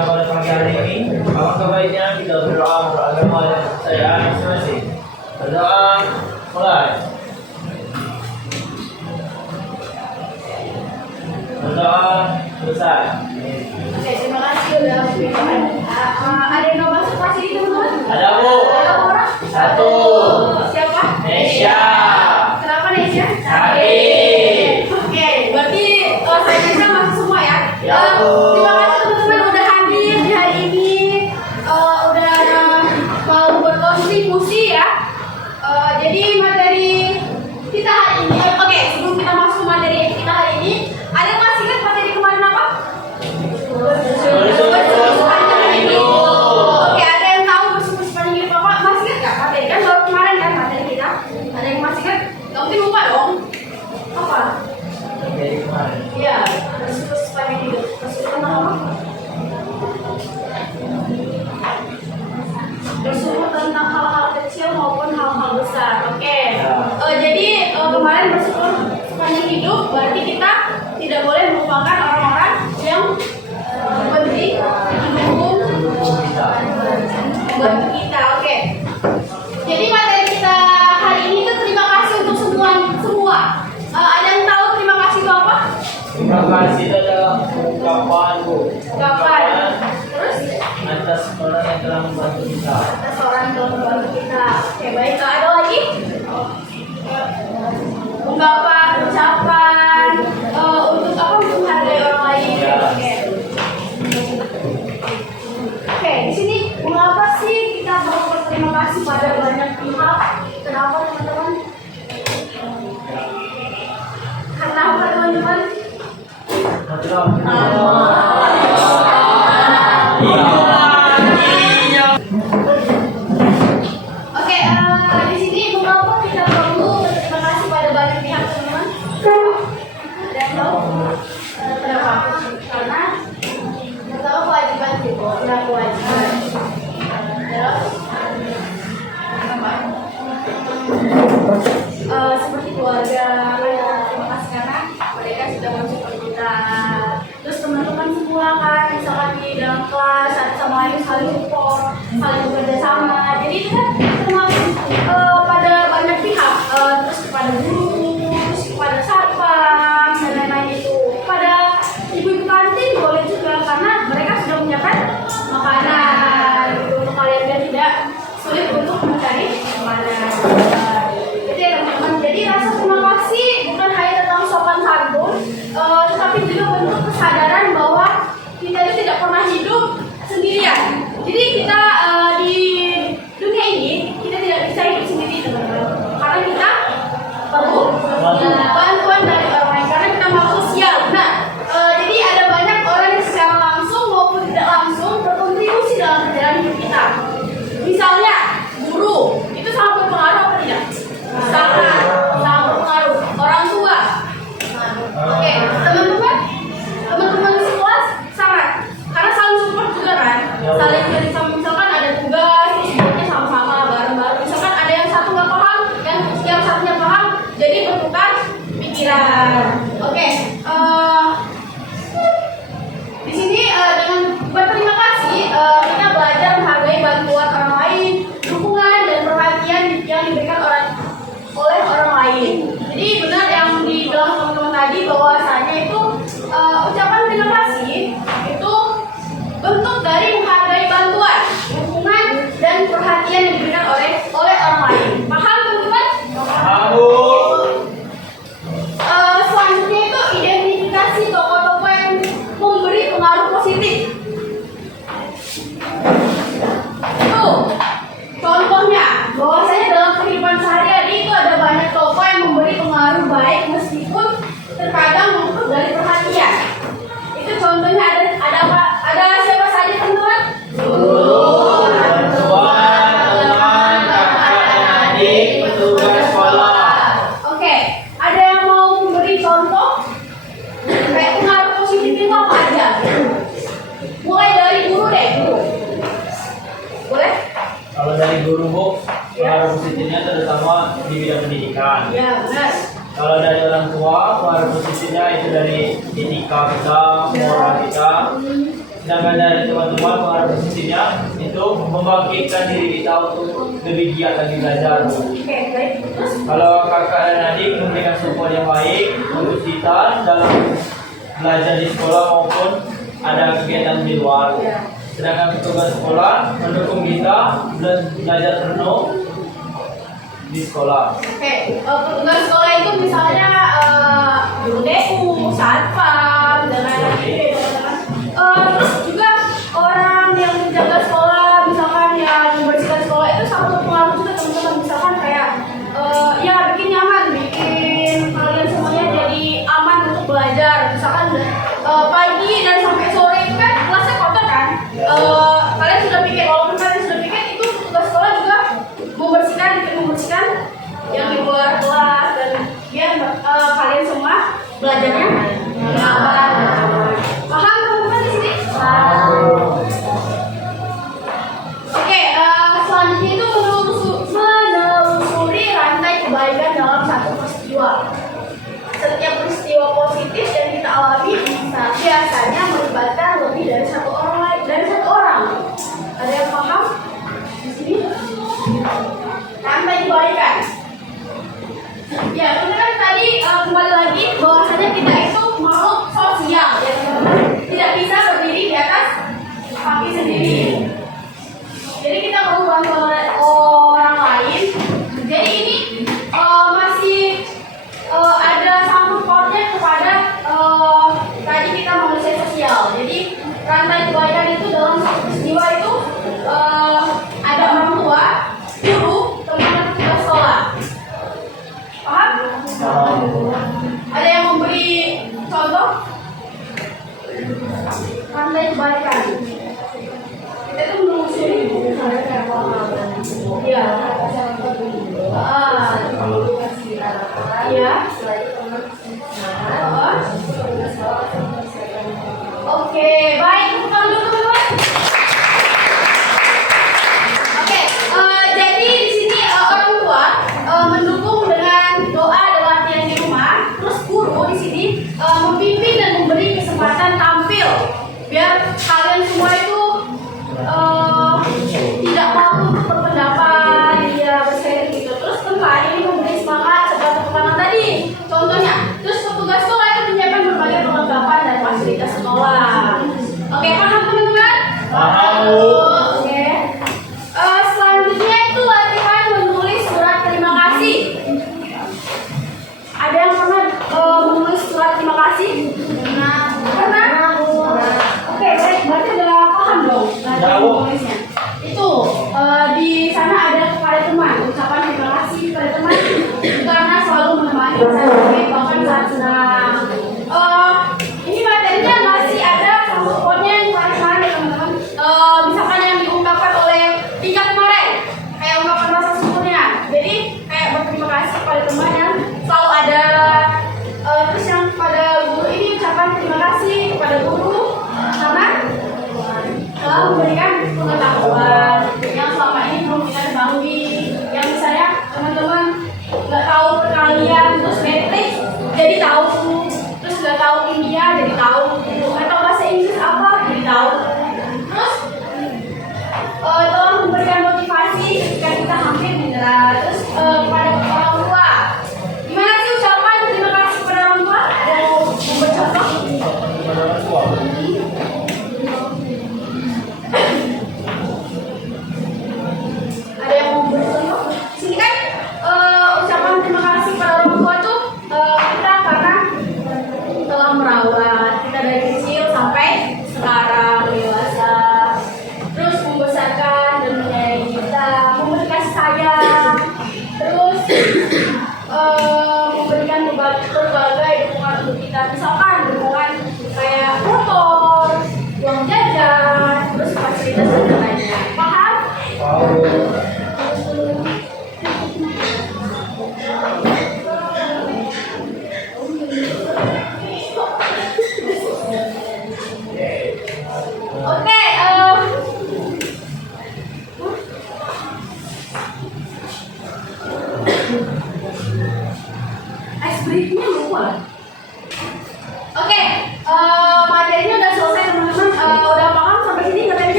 kita pada pagi hari ini. Alangkah baiknya kita berdoa beragama dan kepercayaan masing-masing. Berdoa mulai. Berdoa selesai. Oke, terima kasih udah berdoa. Ada yang mau masuk kelas ini teman-teman? Ada Bu. Ada orang? Satu. Siapa? Nesya. Kenapa Nesya? Sakit. Oke, berarti saya Nesya masuk semua ya? Ya, Bu. Terima kasih teman-teman udah hadir di hari ini. Udah mau berkontribusi ya. Jadi materi kita hari ini, oke, sebelum kita masuk materi kita hari ini, ada yang masih ingat materi kemarin apa? Oke, ada yang tahu bersyukur sepanjang hidup apa? Masih ingat nggak materi? Kan baru kemarin kan materi kita. Ada yang masih ingat? Nggak mungkin lupa dong. Apa? Dari kemarin. Iya, bersyukur sepanjang hidup. Bersyukur tentang apa? Bersyukur tentang hal-hal kecil maupun hal-hal besar. Oke. Jadi kemarin bersyukur sepanjang hidup berarti kita tidak boleh melupakan orang-orang yang memberi membantu kita. Oke. Jadi materi kita hari ini tuh terima kasih untuk semua. Ada yang tahu terima kasih itu apa? Terima kasih itu adalah ungkapan Bu. Ungkapan. Terus Atas orang yang telah membantu kita. atas orang yang telah membantu kita. Oke, baik. Ada lagi? Ungkapan, ucapan untuk apa? Untuk menghargai orang lain. Ya. Oke. Oke, di sini mengapa sih kita perlu berterima kasih pada banyak pihak? Kenapa teman-teman? Karena apa teman-teman? Oke, di sini mengapa kita perlu berterima kasih pada banyak pihak teman-teman? Ada yang tahu? Kenapa? Karena pertama kewajiban gitu, ya kewajiban. Terus seperti keluarga, terima kasih karena mereka sudah mensupport kita. Terus teman-teman semua kan, misalkan di dalam kelas satu sama lain saling support, saling bekerja sama. Jadi itu kan termasuk pada banyak pihak. Terus kepada guru, terus kepada satpam dan lain-lain itu. Kepada ibu-ibu kantin boleh juga karena mereka sudah menyiapkan makanan gitu untuk kalian biar tidak sulit untuk mencari makanan. Jadi ya teman-teman, jadi rasa terima kasih bukan hanya tentang sopan santun, tetapi juga bentuk kesadaran bahwa kita itu tidak pernah hidup sendirian. Jadi kita di dunia ini kita tidak bisa hidup sendiri teman-teman, karena kita perlu bantuan dari orang lain karena kita makhluk sosial. Nah, jadi ada banyak orang yang secara langsung maupun tidak langsung berkontribusi dalam perjalanan hidup kita. Misalnya guru itu sangat berpengaruh apa tidak? Sangat berpengaruh. Orang tua. Oke, teman-teman di kelas sangat karena saling support juga kan. Saling jadi sama, misalkan ada tugas terus sama-sama bareng-bareng. Misalkan ada yang satu nggak paham, yang satunya paham, jadi bertukar pikiran. Oke, di sini dengan berterima kasih kita belajar menghargai bantuan orang lain, dukungan dan perhatian yang diberikan oleh orang lain. Jadi benar yang dibilang teman-teman tadi bahwasanya itu ucapan terima kasih itu bentuk dari menghargai bantuan, dukungan dan perhatian yang diberikan oleh orang lain. Paham teman-teman? Selanjutnya itu identifikasi tokoh-tokoh yang memberi pengaruh positif. Tuh, contohnya bahwasanya dalam kehidupan sehari-hari itu ada banyak tokoh yang memberi pengaruh baik meskipun terkadang luput dari perhatian. Itu contohnya ada apa? Ada siapa saja teman-teman? Orang tua, teman, kakak, dan adik, petugas sekolah. Oke, ada yang mau memberi contoh? Kayak pengaruh positif itu apa aja? Mulai dari guru deh, guru. Boleh? Kalau dari guru Bu, pengaruh positifnya terutama di bidang pendidikan. Ya, benar. Kalau dari orang tua, pengaruh positifnya itu dari etika kita, moral kita, sedangkan dari teman-teman pengaruh posisinya itu membangkitkan diri kita untuk lebih giat lagi belajar. Oke, baik. Terus Kalau kakak dan adik memberikan support yang baik untuk kita dalam belajar di sekolah maupun ada kegiatan di luar. Sedangkan petugas sekolah mendukung kita belajar penuh di sekolah. oke, petugas sekolah itu misalnya guru TU, satpam, dan lain-lain. Terus juga orang yang menjaga sekolah, misalkan yang membersihkan sekolah itu sangat berpengaruh juga teman-teman. Misalkan kayak ya bikin nyaman, bikin kalian semuanya jadi aman untuk belajar. Misalkan pagi dan sampai sore itu kan kelasnya kotor kan. Kalian sudah pikir, walaupun kalian sudah pikir itu petugas sekolah juga membersihkan yang di luar kelas dan biar kalian semua belajarnya aman. Paham teman-teman di sini? Oke, selanjutnya itu menelusuri rantai kebaikan dalam satu peristiwa. Setiap peristiwa positif yang kita alami biasanya melibatkan lebih dari satu orang. Ada yang paham di sini? Rantai kebaikan. Ya, teman-teman tadi kembali lagi bahwasanya kita itu makhluk sosial, ya teman-teman. Tidak bisa berdiri di atas kaki sendiri. Jadi kita perlu bantuan orang lain. Jadi ini masih ada sangkut pautnya kepada tadi kita manusia sosial. Jadi rantai kebaikan itu dalam satu peristiwa itu ada orang tua, guru, teman-teman petugas sekolah. Paham? Ada yang memberi contoh rantai kebaikan. Kita itu menelusuri. Ya. Ya. Oke, baik. Tepuk tangan dulu teman-teman. Oke, jadi di sini orang tua mendukung dengan doa dan latihan di rumah. Terus guru di sini membimbing dan memberi kesempatan tampil biar kalian semua itu tidak malu untuk berpendapat, ya berseri gitu. Terus tempat ini memberi semangat seperti tepuk tadi. Contohnya, terus petugas sekolah itu menyiapkan berbagai perlengkapan dan fasilitas sekolah. Oke, paham teman-teman? Paham. Oke. Selanjutnya itu latihan menulis surat terima kasih. Ada yang pernah menulis surat terima kasih? Pernah? Oke, baik. Berarti udah paham dong latihan menulisnya. Itu di sana ada kepada teman, ucapan terima kasih kepada teman karena selalu menemani saya bahkan saat senang. Ini materinya masih ada supportnya yang kemarin ya teman-teman. Misalkan yang diungkapkan oleh tingkat kemarin, kayak ungkapan rasa syukurnya. Jadi kayak berterima kasih kepada teman yang selalu ada. Terus yang pada guru ini ucapan terima kasih kepada guru karena telah memberikan pengetahuan yang selama ini belum kita ketahui. Yang misalnya teman-teman nggak tahu perkalian terus metrik jadi tahu, terus nggak tahu India jadi tahu, nggak tahu bahasa Inggris apa jadi tahu. Terus telah memberikan motivasi ketika kita hampir menyerah. Terus kepada orang tua, gimana sih ucapan terima kasih kepada orang tua? Ada yang membuat contoh?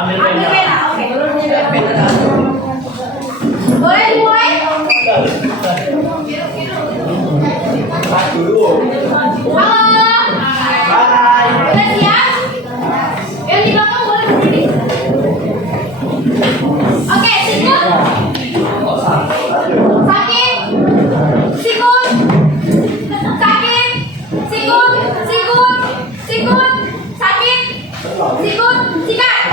Ambil Ambil pena. pena, oke. Boleh dimulai? Dulu. Halo. Bye. Udah siap? Yang di belakang boleh berdiri. Oke, sikut. Sakit. Sikut. Sakit. Sikut. Sikut. Sikut. Sakit. Sikut. Sikat.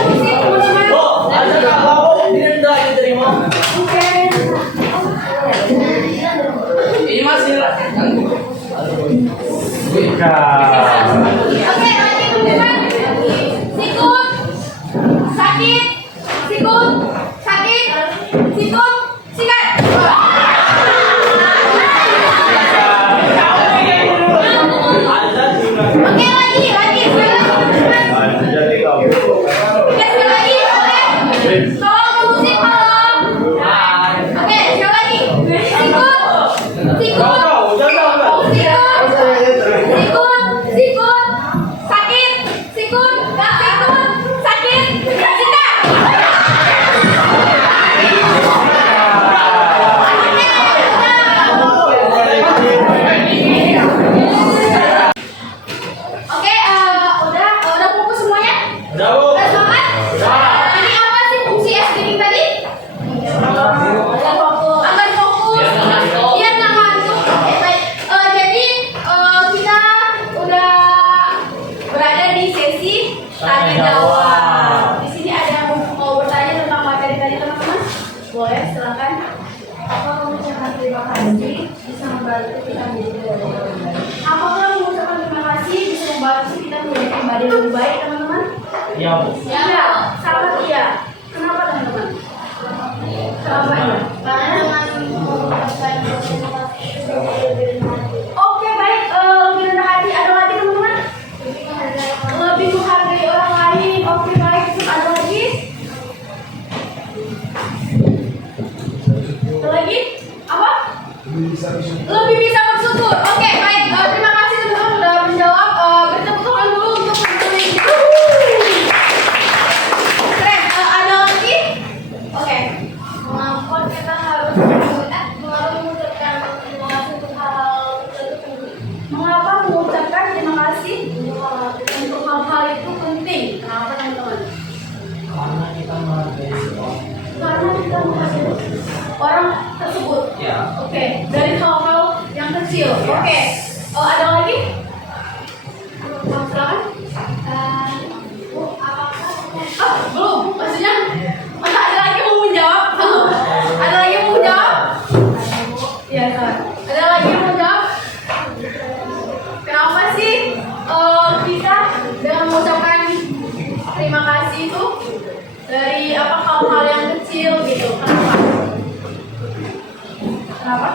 Oh, ada kalau tidak diterima. Ini masih Wika. Oke, lagi teman-teman. Sikut. Sakit. Sikut. Sakit. Sikut. Sikat. Oke, lagi. Jadi kau. Oke, sekali lagi. Oke. Tolong musik, tolong. Oke, sekali lagi. Sikut. Sikut. Sikut. Sikut. Sakit. Sikut. Sakit. Sikat. Oke, udah fokus semuanya? Udah semangat? Ini apa sih fungsi SDing tadi? Agar fokus. Iya, nggak ngantuk. Oke, baik. Jadi kita udah berada di sesi tanya jawab. Di sini ada yang mau bertanya tentang materi tadi, teman-teman? Boleh, silakan. Apa mengucapkan terima kasih bisa membantu kita menjadi pribadi yang lebih baik? Apakah mengucapkan terima kasih bisa membantu kita menjadi pribadi yang lebih baik, teman-teman? Iya. Iya, sangat iya. Kenapa, teman-teman? Kenapa iya? Karena dengan mengucapkan terima kasih Oke, baik. Lebih rendah hati. Ada lagi, teman-teman? Lebih menghargai orang lain. Oke, baik. Terus ada lagi? Ada lagi? Apa? Lebih bisa bersyukur. Oke, baik. Terima kasih teman-teman sudah menjawab. Beri tepuk tangan dulu untuk teman-teman ini. Keren. Ada lagi? Oke. Mengapa kita harus mengucapkan terima kasih untuk hal-hal tertentu? Mengapa mengucapkan terima kasih untuk hal-hal itu penting? Kenapa, teman-teman? Karena kita menghargai orang. Karena kita menghargai orang tersebut. Ya. Oke, dari hal-hal yang kecil. Oke. Ada lagi? Silakan. Belum. Maksudnya ada lagi mau menjawab? Ada lagi mau menjawab? Iya, Kak. Ada lagi yang mau menjawab? Kenapa sih kita dengan mengucapkan terima kasih itu dari hal-hal yang kecil gitu? Kenapa?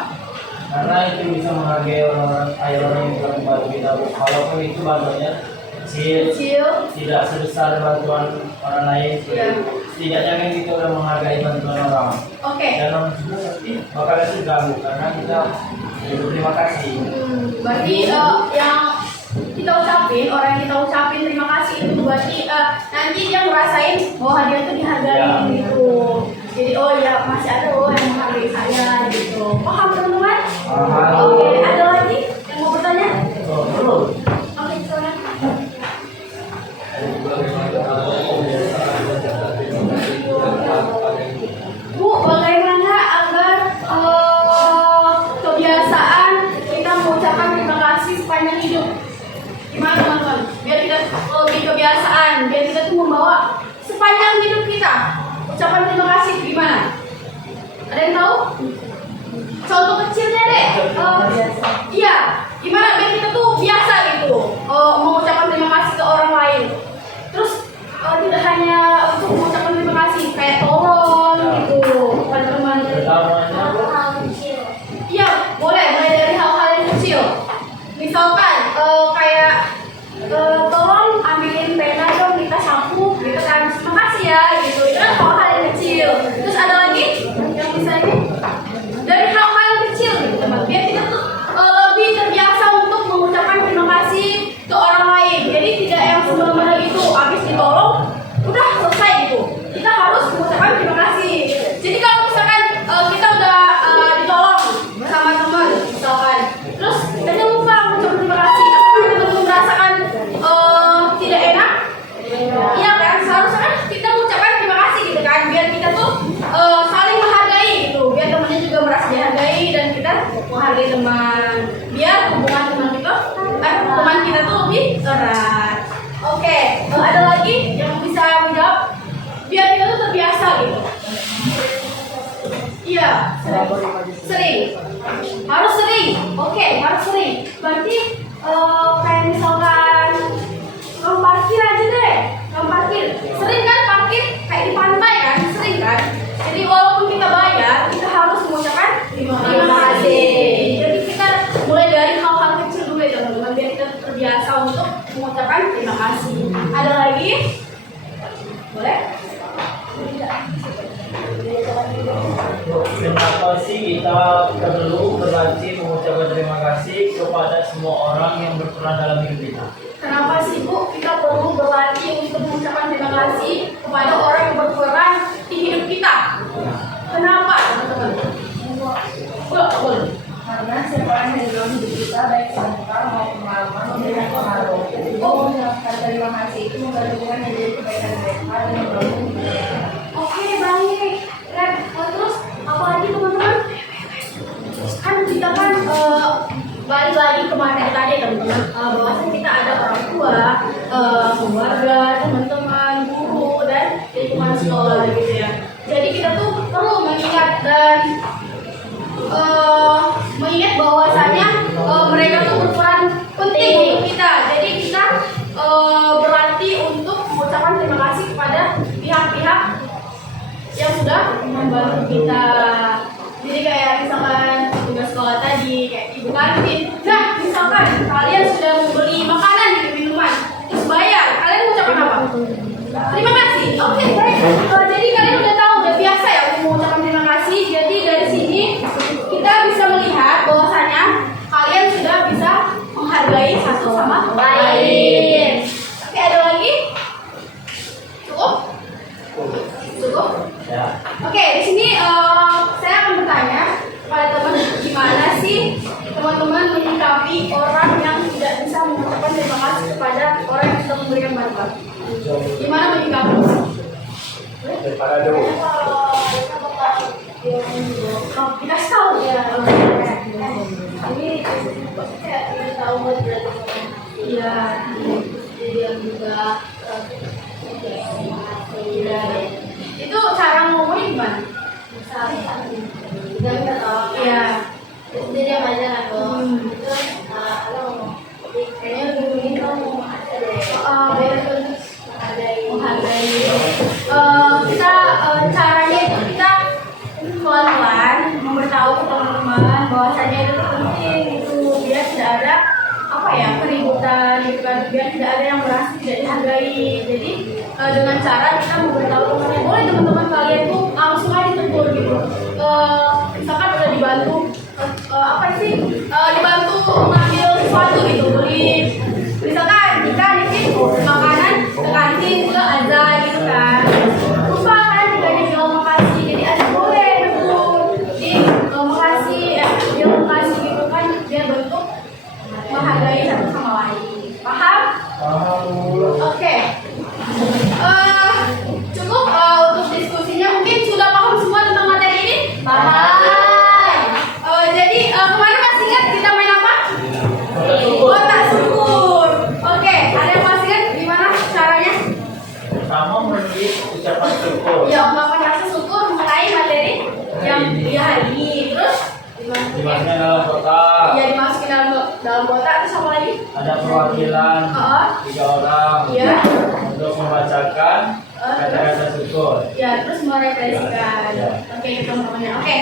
Karena itu bisa menghargai orang yang telah membantu kita. Walaupun itu bantuannya kecil, tidak sebesar bantuan orang lain. Iya. Setidaknya kan kita udah menghargai bantuan orang. Oke. Dan orang juga pasti bakalan terganggu karena kita berterima kasih. Berarti yang kita ucapin, orang yang kita ucapin terima kasih itu berarti nanti dia ngerasain bahwa dia tuh dihargai Ya. gitu. Jadi oh ya masih ada yang menghargai saya gitu. Paham, teman-teman? Oke, ada lagi yang mau bertanya? Belum. Oke, silakan. Bu, bagaimana agar kebiasaan kita mengucapkan terima kasih sepanjang hidup? Gimana, teman-teman? Biar kita lebih kebiasaan, biar kita tuh membawa sepanjang hidup kita ucapan terima kasih gimana? Ada yang tahu? Contoh kecilnya deh. Iya, gimana biar kita tuh biasa gitu mengucapkan terima kasih ke orang lain. Terus tidak hanya untuk mengucapkan terima kasih, kayak tolong gitu kepada teman. Iya, boleh mulai dari hal-hal yang kecil. Misalkan kayak tolong ambilin pena dong, kita sapu gitu kan. Terima kasih ya gitu. Itu kan hal-hal yang kecil. Iya, sering. Harus sering. Oke, harus sering. Berarti kayak misalkan kamu parkir aja deh. Kamu parkir. Sering kan parkir kayak di pantai kan? Sering kan? Jadi walaupun kita bayar, kita harus mengucapkan terima kasih. Jadi kita mulai dari hal-hal kecil dulu ya teman-teman, biar kita terbiasa untuk mengucapkan terima kasih. Ada lagi? Boleh? Kenapa sih kita perlu berlatih mengucapkan terima kasih kepada semua orang yang berperan dalam hidup kita? Kenapa sih Bu kita perlu berlatih untuk mengucapkan terima kasih kepada orang yang berperan di hidup kita? Kenapa teman-teman? Karena siapa orang yang dalam hidup kita, baik sebentar maupun pengalaman, memberikan pengaruh. Jadi mengucapkan terima kasih itu menggabungkan yang jadi kebaikan mereka dan membangun hidup mereka. Oke, baik. Terus apa lagi teman-teman? Kan kita kan balik lagi ke materi tadi teman-teman, bahwasanya kita ada orang tua, keluarga, teman-teman, guru, dan lingkungan sekolah gitu ya. Jadi kita tuh perlu mengingat dan mengingat bahwasanya mereka tuh berperan penting untuk kita. Jadi kita berlatih untuk mengucapkan terima kasih kepada pihak-pihak yang sudah membantu kita. Jadi kayak misalkan tugas sekolah tadi, kayak ibu kantin. Nah, misalkan kalian sudah membeli makanan gitu, minuman, terus bayar, kalian mengucapkan apa? Terima kasih. Oke, baik. Jadi kalian udah tahu, udah biasa ya untuk mengucapkan terima kasih. Jadi dari sini kita bisa melihat bahwasanya kalian sudah bisa menghargai satu sama lain. Oke, ada lagi? Cukup? Cukup? Ya. Oke, di sini saya akan bertanya kepada teman, gimana sih teman-teman menyikapi orang yang tidak bisa mengucapkan terima kasih kepada orang yang sudah memberikan bantuan? Gimana menyikapi? Daripada dulu. Oh, dikasih tahu ya. Ini kayak kita tahu buat berarti. Iya. Jadi yang juga Iya. Itu cara ngomongnya gimana? dan kita tahu. Iya. Jadi dia aja kan loh. Hmm. Terus kayaknya dulu ini kamu ada deh. Menghargai. Kita caranya itu kita pelan-pelan memberitahu ke teman-teman bahwasanya itu penting itu, biar tidak ada apa ya, keributan gitu kan, biar tidak ada yang merasa tidak dihargai. Jadi dengan cara kita memberitahu teman-teman, boleh teman-teman kalian tuh langsung aja tegur gitu. Misalkan udah dibantu apa sih, dibantu ngambil sesuatu gitu, beli misalkan kita nitip makanan ke kantin ke Azza gitu kan, lupa kan juga bilang makasih, jadi Azza boleh tegur, jadi makasih, bilang makasih gitu kan, biar bentuk menghargai satu sama lain. Paham? Oke. Cukup untuk diskusinya. Mungkin sudah paham semua tentang materi ini? Paham. Jadi kemarin masih ingat kita main apa? Kotak syukur. Oke, ada yang masih ingat gimana caranya? Pertama menjadi ucapan syukur. Ya, ungkapan rasa syukur mengenai materi yang dia hari ini. Terus Dimasukkan dalam kotak. ya dimasukin dalam kotak. Terus apa lagi? Ada perwakilan 3 orang Iya. untuk membacakan kata-kata syukur. Ya, terus merefleksikan. Ya. Oke, teman-temannya. Oke.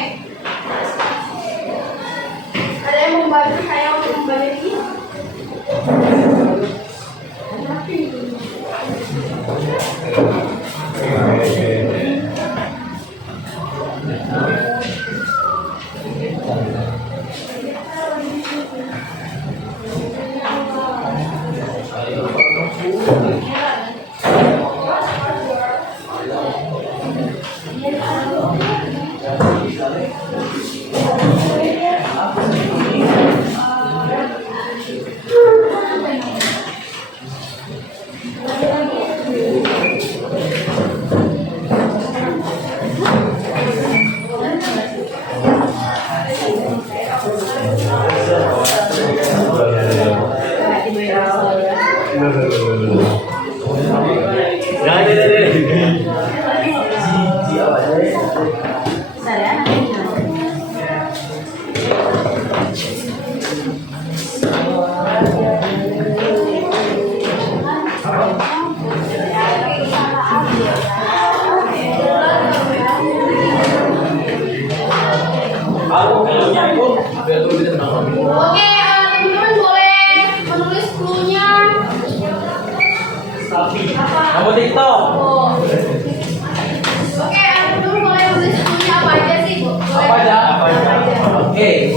Ada yang membantu saya untuk membantu ini?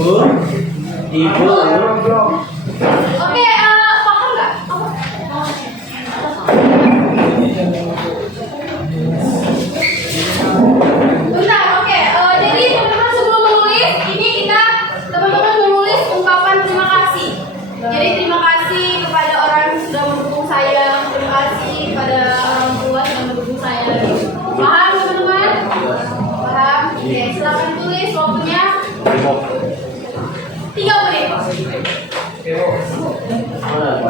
Ibu. Oke, paham nggak? Apa? Bentar, oke. Jadi teman-teman sebelum menulis, ini kita teman-teman menulis ungkapan terima kasih. Jadi terima kasih kepada orang yang sudah mendukung saya, terima kasih kepada orang tua yang mendukung saya. Paham teman-teman? Paham? Oke, silakan tulis waktunya 3 menit. Oh,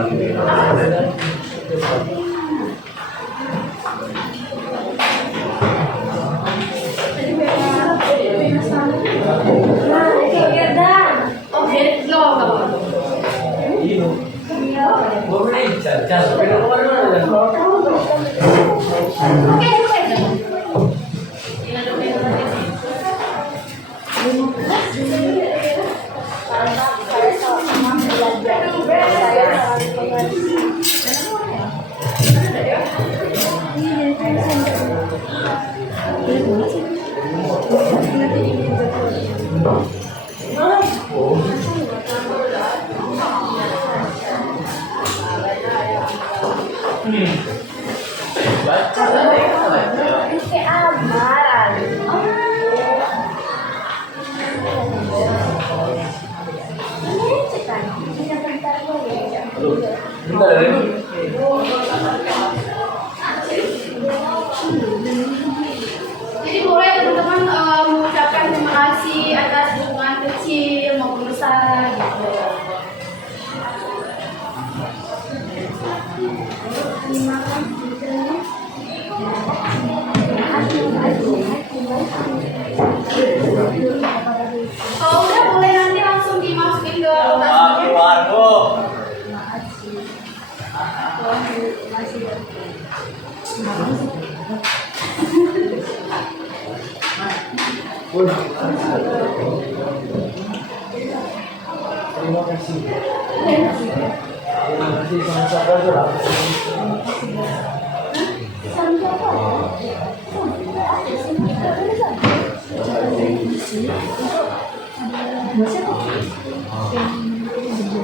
jadi nggak apa-apa. Oke, jadi boleh teman-teman mengucapkan terima kasih atas dukungan kecil maupun besar gitu. Kalau udah boleh nanti langsung dimasukin ke kotak. Terima kasih. Terima kasih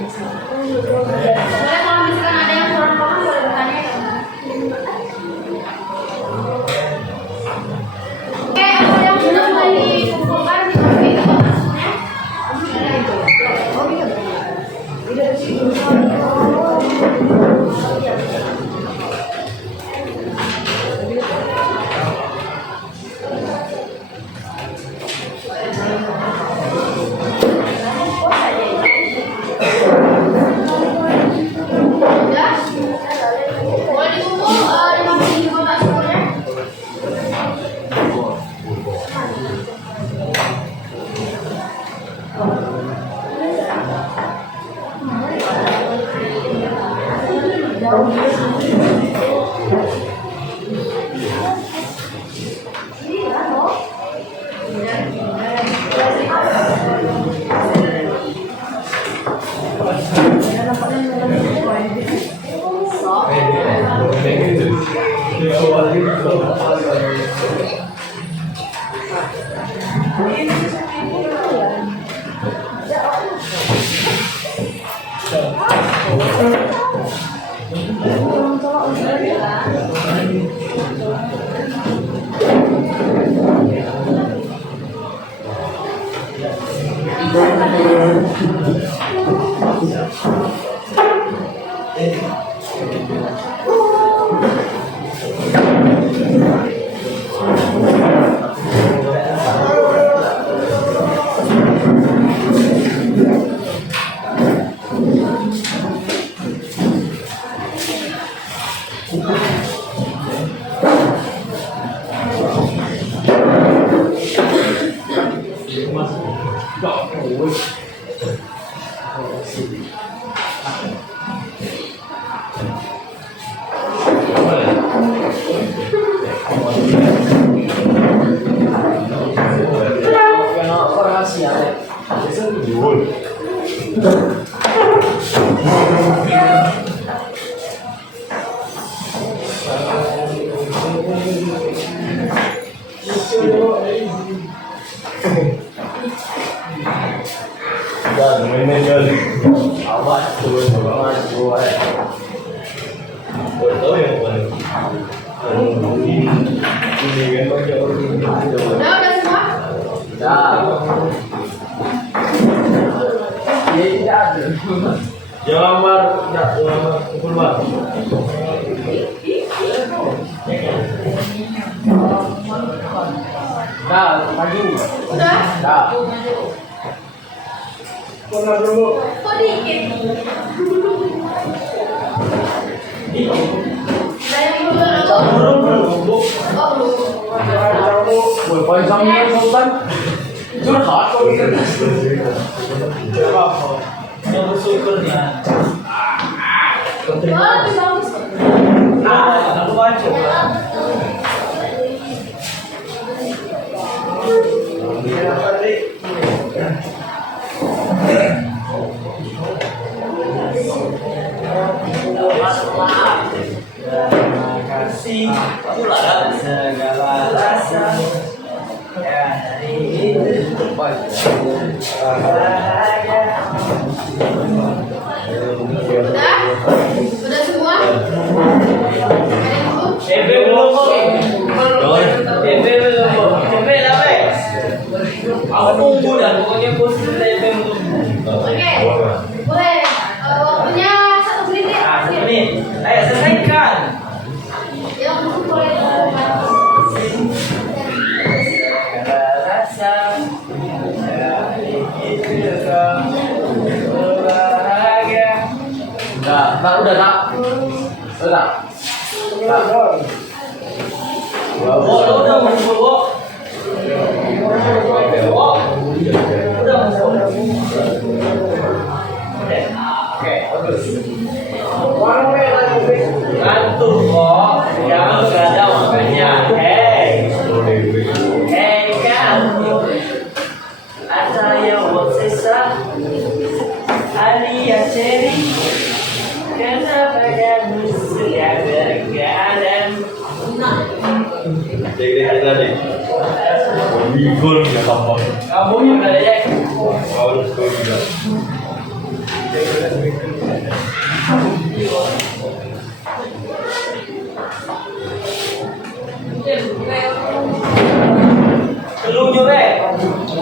Boleh kalau misalkan ada yang kurang paham boleh bertanya ya. Oke, apa yang sudah mulai dikumpulkan dimasukin ke kotaknya. Udah? Boleh dikumpul dimasukin ke kotak semuanya. Manager. Awas tuh, awas gue. Tahu yang paling. Ini kan banyak orang. Udah semua? Jangan mar, jangan kumpul mar. Maju. Udah? Pernah dulu. Kok dikit? Saya yang dulu. Oh, Boleh sambil sultan. Curhat kok gitu. Yang bersyukurnya. oh, lebih bagus. Aku baca. Terima kasih segala rasa yang hari ini bahagia. Udah? Udah semua? Ebe belum kok. Ebe belum kok. Ebe lah wes. Aku tunggu dan pokoknya posisi Ebe belum. Oke. Boleh. Waktunya 1 menit ya? 1 menit. Ayo selesaikan. Yang boleh Rasa dari kita bahagia. Udah tak. Udah masuk. Oke, bagus. Ngantuk kok, kamu gak ada makanya. Hey kamu, ada yang mau sisa, alias Cherry. Kenapa kamu sudah berkeadaan? Jadi tadi. Bigol nggak tampak. Kamu yang ada ya? Harus kau juga. Lu nyore.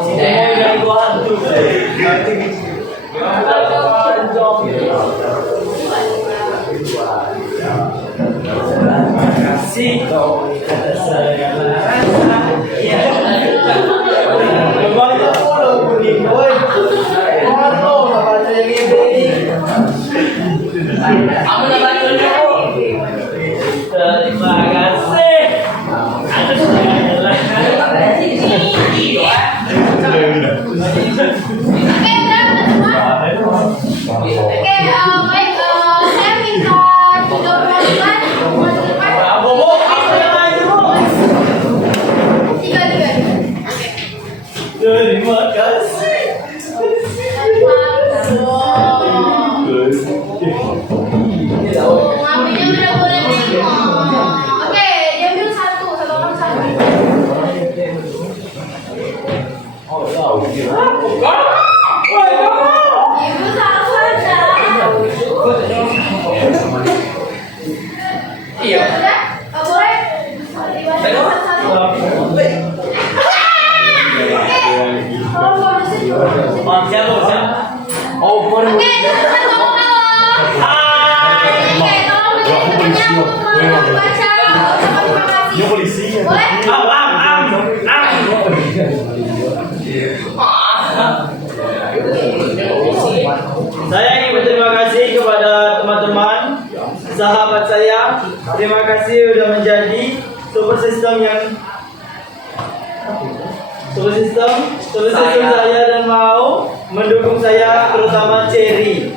Sini mau dari gua hantu. Terima kasih kau segala rasa. Iya. Banyak orang bunyi boy. Ono baca yang ini. Kamu dah baca dulu. Terima kasih. Ada segala Oke, udah semua? Oke, baik. Saya minta 3 bulan depan. Bobo, apa yang aja bu? 3. Terima kasih. Ngambilnya udah boleh nengok. Oke, diambil satu orang satu. Oh tahu. Ibu satu aja. Iya. Udah? Boleh? Dibaca satu. Oke. Tolong bonusin. Siapa? Oh baru. Oke, teman-teman tolong Hai. Oke, tolong menjadikannya baca. Terima kasih. Dia polisi ya. Boleh? Saya ingin berterima kasih kepada teman-teman, sahabat saya. Terima kasih sudah menjadi super system saya dan mau mendukung saya, terutama Cherry.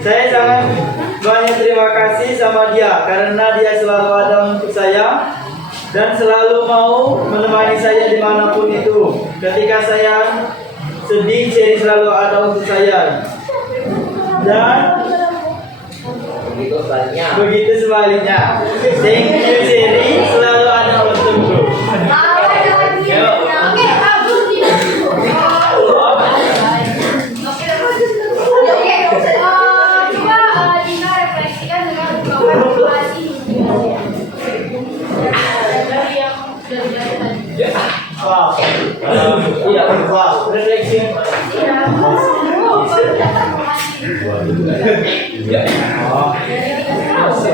Saya sangat banyak terima kasih sama dia karena dia selalu ada untuk saya dan selalu mau menemani saya dimanapun itu. Ketika saya sedih, Cherry selalu ada untuk saya. Dan begitu sebaliknya. Thank you Cherry, selalu ada untukku. Oke, kabur tidak. Oke, tidak berubah. Refleksi. Iya. Oh, terima kasih.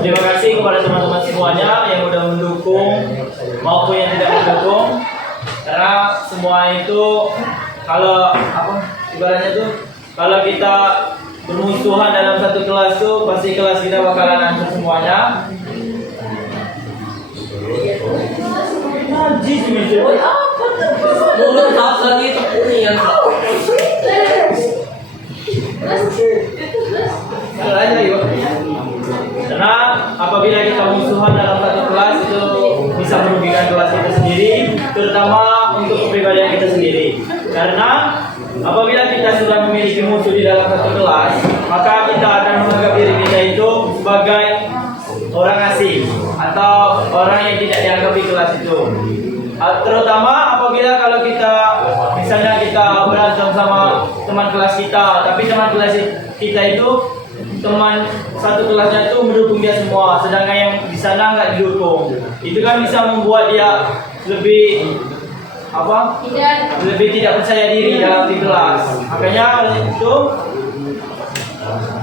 Terima kasih kepada teman-teman semuanya yang sudah mendukung maupun yang tidak mendukung. Karena semua itu kalau ibaratnya tuh kalau kita bermusuhan dalam satu kelas tuh pasti kelas kita bakalan hancur semuanya. Mulut tak itu kuningan. Karena apabila kita musuhan dalam satu kelas itu bisa merugikan kelas kita sendiri, terutama untuk kepribadian kita sendiri. Karena apabila kita sudah memiliki musuh di dalam satu kelas, maka kita akan menganggap diri kita itu sebagai orang asing atau orang yang tidak dianggap di kelas itu. Terutama apabila kalau kita misalnya kita berantem sama teman kelas kita, tapi teman kelas kita itu teman satu kelasnya itu mendukung dia semua, sedangkan yang di sana nggak didukung. Itu kan bisa membuat dia lebih lebih tidak percaya diri dalam di kelas. Makanya itu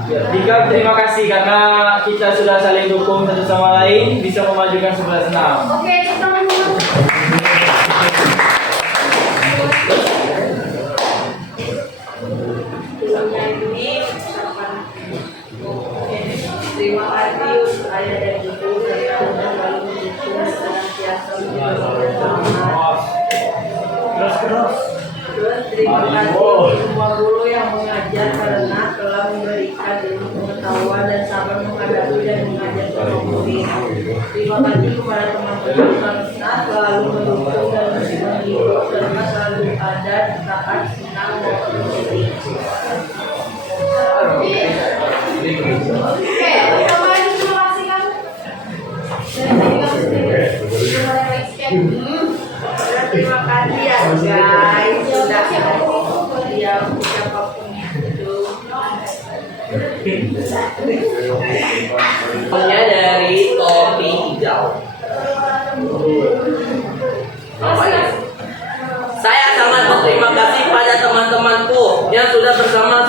Dika, terima kasih karena kita sudah saling dukung satu sama lain, bisa memajukan sebelah senam. Oke, teman-teman. Terima kasih ayah dan ibu serta selalu mendukung senantiasa Terus. Terima kasih semua guru yang mengajar karena telah memberikan ilmu pengetahuan dan sabar menghadapi dan mengajar para murid. Terima kasih kepada teman-teman karena selalu mendukung dan menghibur serta selalu ada saat senang maupun sedih. Oke, teman-teman, terima kasih kamu. Dan tadi kamu sendiri sudah refleksi. Terima kasih ya guys sudah siapapun itu. Punya dari kopi hijau. Apa ya? Saya sangat berterima kasih pada teman-temanku yang sudah bersama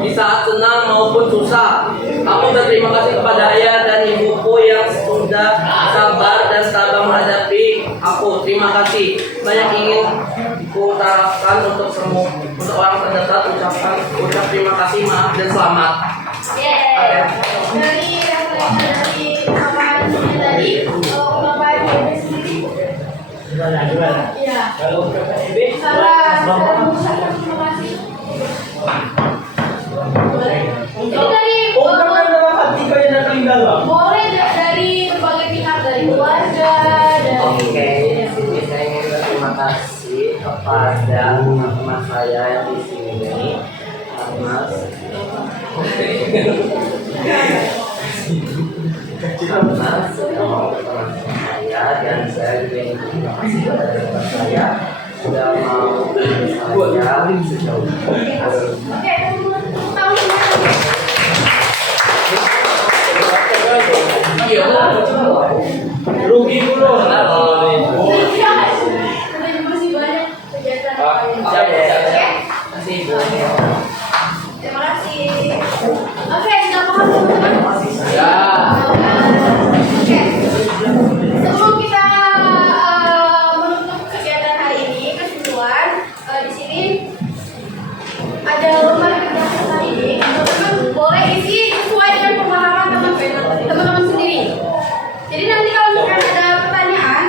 di saat senang maupun susah. Aku berterima kasih kepada ayah dan ibuku yang sudah sabar dan tabah menghadapi aku. Terima kasih. Banyak ingin kuutarakan untuk orang terdekat ucap terima kasih, maaf dan selamat. Dari refleksi dari Bapak tadi, Bapak Ibu sendiri. Gimana? Iya. Kalau KPB, Salah mengucapkan terima kasih. Ini dari dalam hati kau yang paling dalam. boleh dari berbagai pihak, dari keluarga, dari Oke, di sini saya ingin berterima kasih kepada teman-teman saya yang di sini, Mas. Mas, teman saya dan saya juga ingin berterima kasih kepada teman saya sudah mau saya sejauh ini. Oke, teman-teman, tahu semua. Iya, Rugi dulu. Iya, udah masih banyak kegiatan yang lain. Oke? Masih Ibu. Terima kasih. Oke, sudah paham teman-teman? Ya. Oke. Sebelum kita menutup kegiatan hari ini, kesimpulan di sini ada lembar kerja hari ini. Teman-teman boleh isi sesuai dengan pemahaman teman-teman sendiri. Jadi nanti kalau misalkan ada pertanyaan,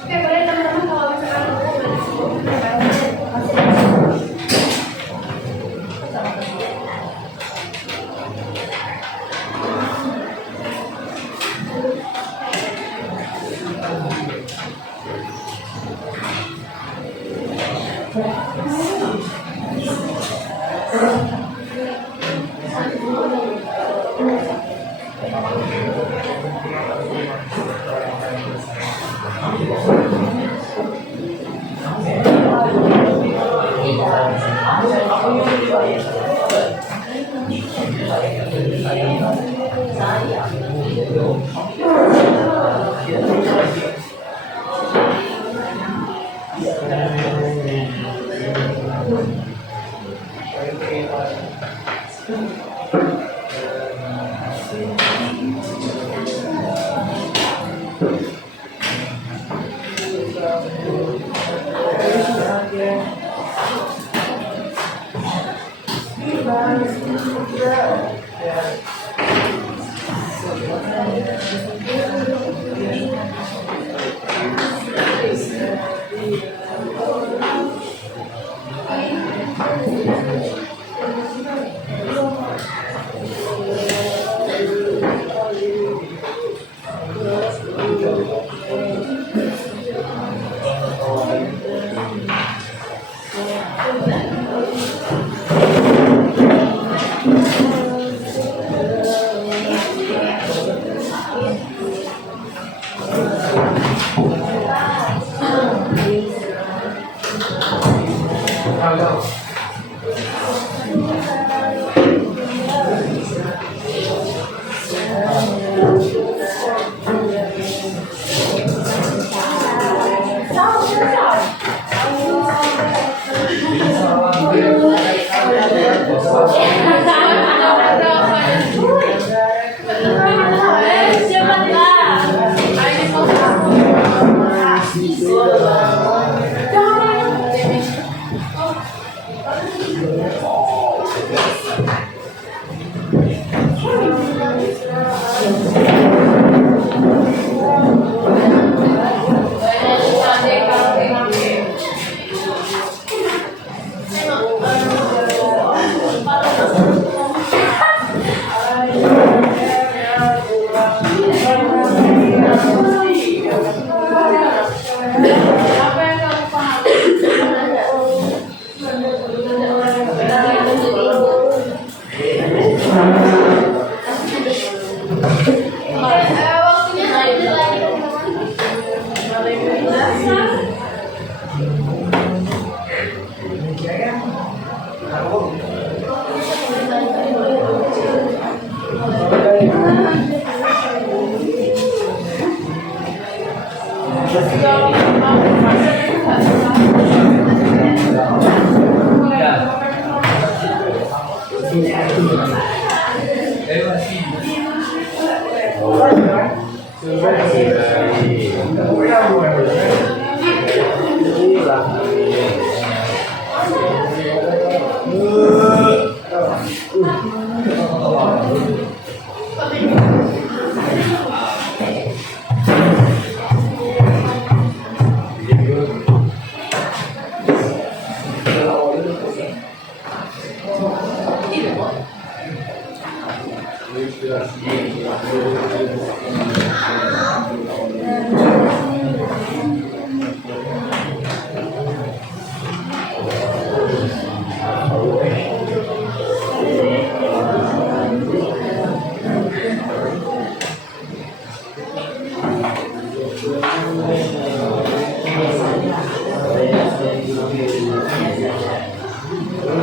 Oke, boleh teman-teman kalau misalkan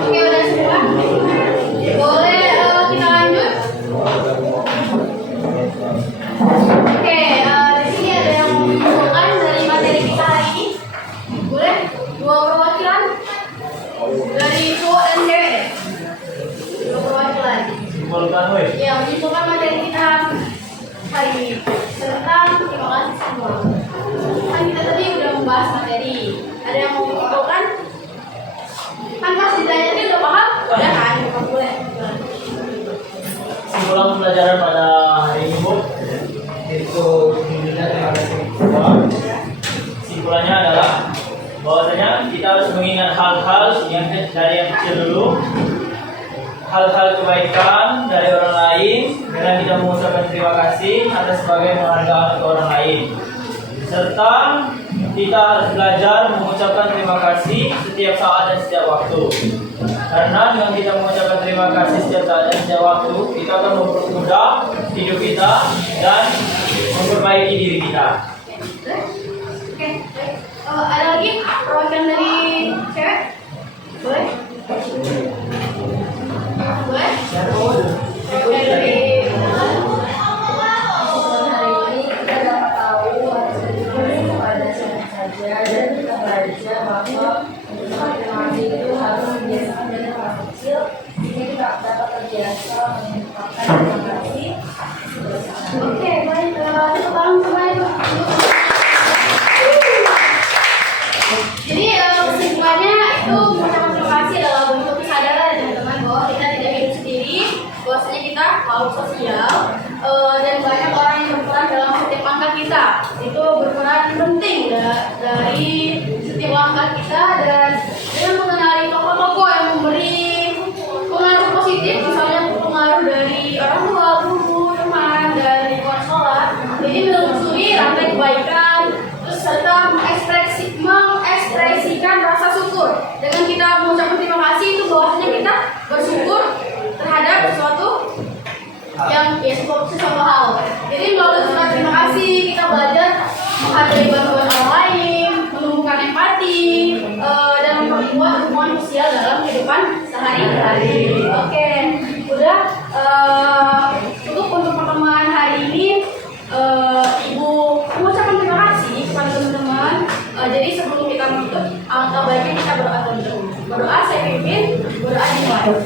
Oke, udah pelajaran pada hari ini, Bu. Itu judulnya terima kasih. Kesimpulannya adalah bahwasanya kita harus mengingat hal-hal dari yang kecil dulu, hal-hal kebaikan dari orang lain dengan kita mengucapkan terima kasih atas sebagai penghargaan ke orang lain, serta kita harus belajar mengucapkan terima kasih setiap saat dan setiap waktu. Karena dengan kita mengucapkan terima kasih setiap saat dan setiap waktu, kita akan mempermudah hidup kita dan memperbaiki diri kita. Oke, ada lagi perwakilan dari cewek? Boleh? Boleh? Perwakilan dari Hari ini kita dapat tahu pada siapa saja dan kita belajar bahwa mengucapkan terima kasih itu harus dibiasakan dari hal kecil sehingga kita dapat terbiasa mengucapkan terima kasih. Oke, baik. Tepuk tangan semuanya. Jadi kesimpulannya itu mengucapkan terima kasih adalah bentuk kesadaran teman-teman bahwa kita tidak hidup sendiri, bahwasanya kita makhluk sosial dan banyak orang yang berperan dalam setiap langkah kita. Itu berperan penting dari setiap langkah kita, dan dengan mengenali tokoh-tokoh yang memberi pengaruh positif, misalnya pengaruh dari orang tua, guru, teman, dan lingkungan sekolah. Jadi menelusuri rantai kebaikan, terus serta mengekspresikan rasa syukur. Dengan kita mengucapkan terima kasih itu bahwasanya kita bersyukur terhadap sesuatu sesuatu hal. Jadi melalui surat terima kasih kita belajar menghargai bantuan orang lain, menumbuhkan empati, dan memperkuat hubungan sosial dalam kehidupan sehari-hari. Oke, udah cukup untuk pertemuan hari ini. Ibu mengucapkan terima kasih kepada teman-teman. Jadi sebelum kita menutup, alangkah baiknya kita berdoa dulu. Berdoa saya pimpin, berdoa dimulai.